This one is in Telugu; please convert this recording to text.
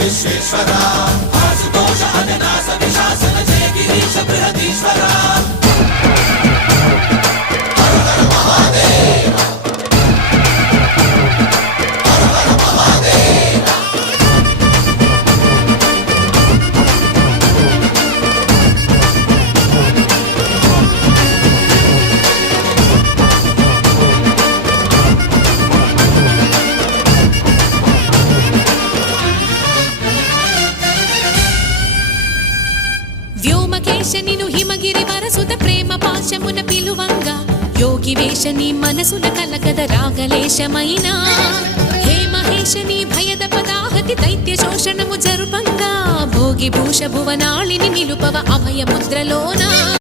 విశ్వేశ్వరా ఆశుతోష అవినాశ విశాసన జయ గిరీశ బృహదీశ్వరా వ్యోమకేశనిను హిమగిరి వరసుత ప్రేమ పాశమున పిలువంగా యోగి వేషని మనసున కలకద రాగలేశమైనా హే మహేశని భయద పదాహతి దైత్య శోషణము జరుపంగా భోగి భూష భువనాళిని నిలుపవ అభయ ముద్రలోనా